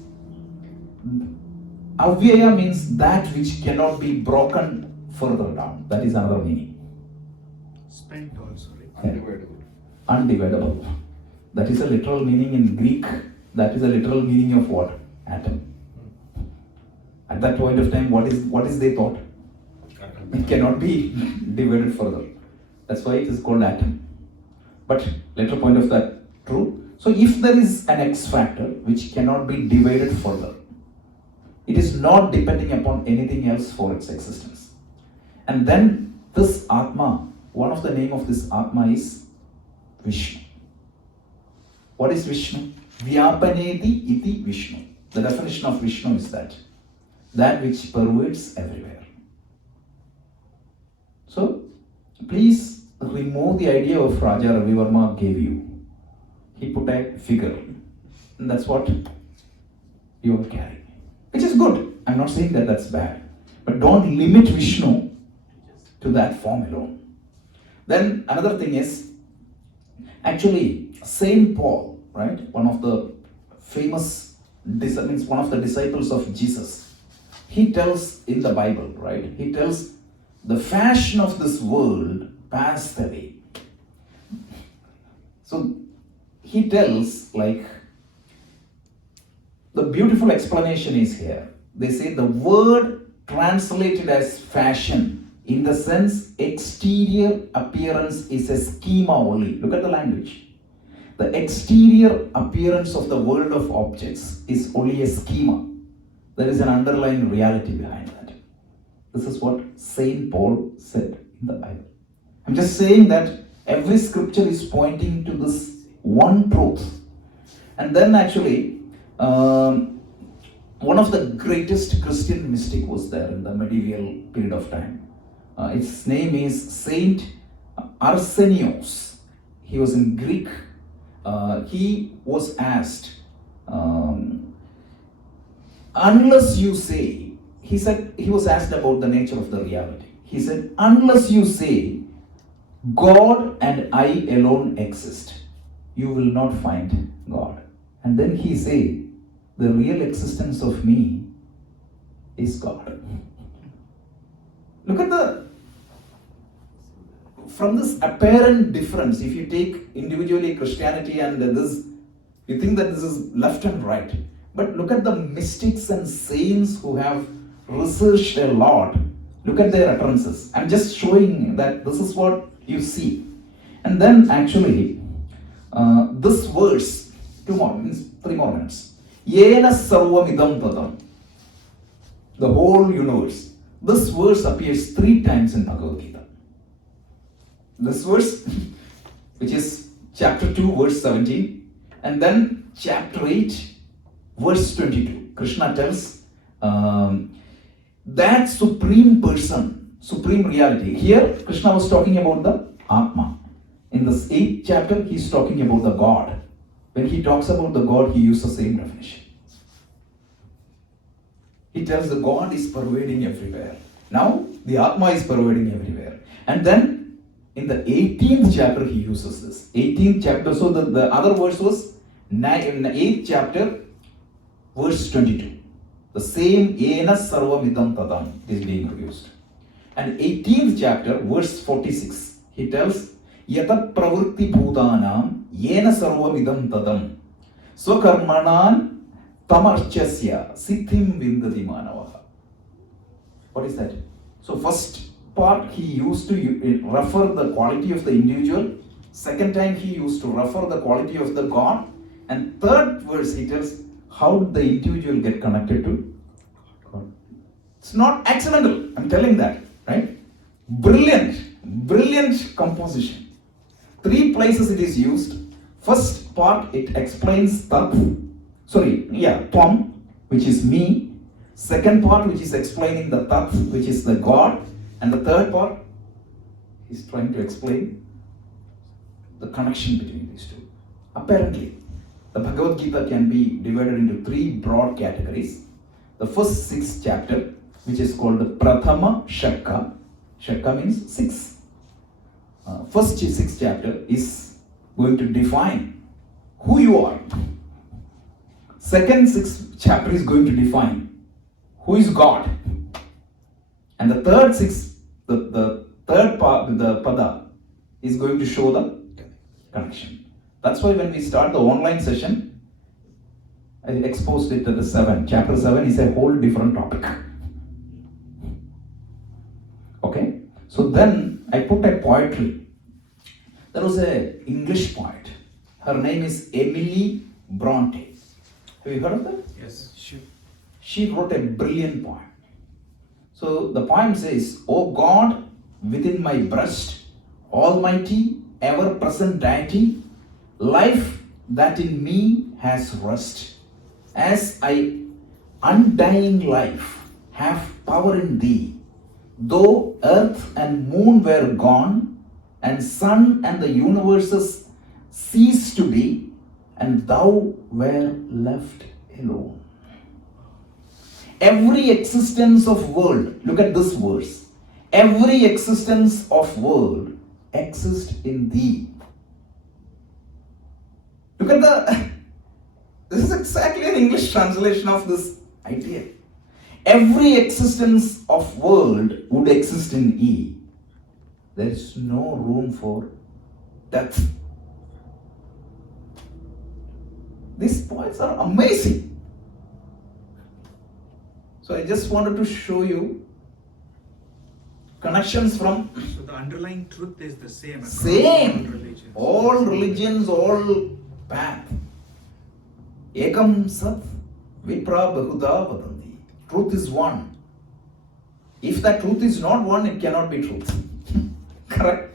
Avyaya means that which cannot be broken further down. That is another meaning. Spent also, right? Undividable. Undividable. That is a literal meaning in Greek. That is a literal meaning of what? Atom. At that point of time, what is they thought? It cannot be divided further. That's why it is called atom. But later point of that, true. So if there is an X factor which cannot be divided further, it is not depending upon anything else for its existence. And then this Atma, one of the name of this Atma is Vishnu. What is Vishnu? Vyapaneti iti Vishnu. The definition of Vishnu is that which pervades everywhere. So, please remove the idea of Raja Ravivarma gave you. He put a figure, and that's what you will carry. Which is good. I'm not saying that that's bad. But don't limit Vishnu to that form alone. Then another thing is, actually, Saint Paul, right? One of the famous, one of the disciples of Jesus. He tells in the Bible, right? He tells, the fashion of this world passed away. So he tells, like, the beautiful explanation is here. They say the word translated as fashion, in the sense exterior appearance, is a schema only. Look at the language. The exterior appearance of the world of objects is only a schema. There is an underlying reality behind that. This is what Saint Paul said in the Bible. I'm just saying that every scripture is pointing to this one truth. And then actually, one of the greatest Christian mystic was there in the medieval period of time. Its name is Saint Arsenios. He was in Greek. He was asked, unless you say, he said, he was asked about the nature of the reality. He said, unless you say, God and I alone exist, you will not find God. And then he said, the real existence of me is God. Look at from this apparent difference, if you take individually Christianity and this, you think that this is left and right. But look at the mystics and saints who have researched a lot. Look at their utterances. I'm just showing that this is what you see. And then actually, this verse, 3 more minutes. Yena sarvam idam tadam. The whole universe. This verse appears 3 times in Bhagavad Gita. This verse, which is chapter 2, verse 17, and then chapter 8, verse 22. Krishna tells that supreme person, supreme reality. Here, Krishna was talking about the Atma. In this 8th chapter, he is talking about the God. When he talks about the God, he uses the same definition. He tells the God is pervading everywhere. Now, the Atma is pervading everywhere. And then, in the 18th chapter, he uses this. 18th chapter, so the other verse was in the 8th chapter, verse 22. The same Yena Sarvam Idam Tadam is being used. And 18th chapter, verse 46, he tells, Yata Pravritti Bhutanam Yena Sarvam Idam Tadam Swakarmanan Tamarchasya Siddhim Vindati Manavaha. What is that? So first part he used to refer the quality of the individual. Second time he used to refer the quality of the God. And third verse he tells how the individual get connected to God. It's not accidental. I'm telling that, right? Brilliant composition. 3 places it is used. First part it explains Tvam, which is me. Second part which is explaining the Tat, which is the God. And the third part is trying to explain the connection between these two. Apparently, the Bhagavad Gita can be divided into 3 broad categories. The first 6 chapter, which is called the Prathama Shakka. Shakka means 6. First 6 chapter is going to define who you are. Second 6 chapter is going to define who is God. And the third 6, the third part, the Pada, is going to show the connection. That's why when we start the online session, I exposed it to the 7. Chapter 7 is a whole different topic. Okay? So then I put a poetry. There was a English poet. Her name is Emily Bronte. Have you heard of that? Yes. She wrote a brilliant poem. So the poem says, O God, within my breast, Almighty, ever-present deity, life that in me has rest, as I, undying life, have power in thee, though earth and moon were gone, and sun and the universes ceased to be, and thou were left alone. Every existence of world, look at this verse, every existence of world exists in thee. Look at this is exactly an English translation of this idea. Every existence of world would exist in E. There is no room for death. These points are amazing. So I just wanted to show you connections from So the underlying truth is the same across same. All religions, all path. Ekam sat vipra bahuda vadanti. Truth is one. If that truth is not one, it cannot be truth. Correct?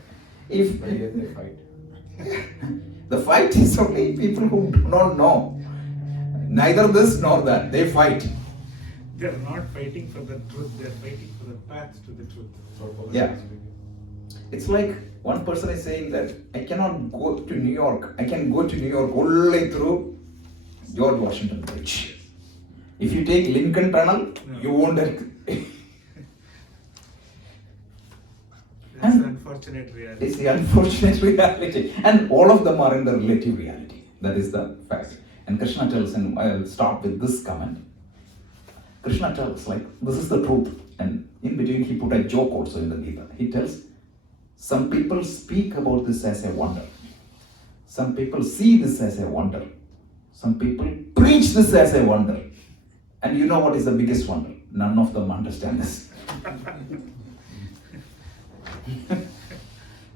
If But yet they fight. the fight is only people who do not know. Neither this nor that. They fight. They're not fighting for the truth, they're fighting for the path to the truth. Yeah. It's like one person is saying that I cannot go to New York. I can go to New York only through George Washington Bridge. If you take Lincoln Tunnel, you won't. That's And the unfortunate reality. it's the unfortunate reality. And all of them are in the relative reality. That is the fact. And Krishna tells, and I'll start with this comment. Krishna tells, like, this is the truth. And in between, he put a joke also in the Gita. He tells, some people speak about this as a wonder. Some people see this as a wonder. Some people preach this as a wonder. And you know what is the biggest wonder? None of them understand this.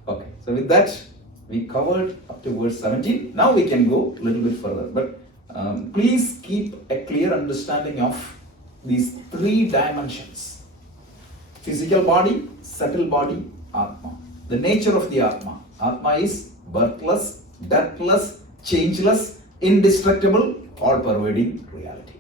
Okay, so with that, we covered up to verse 17. Now we can go a little bit further. But please keep a clear understanding of these 3 dimensions. Physical body, subtle body, Atma. The nature of the Atma. Atma is birthless, deathless, changeless, indestructible, all-pervading reality.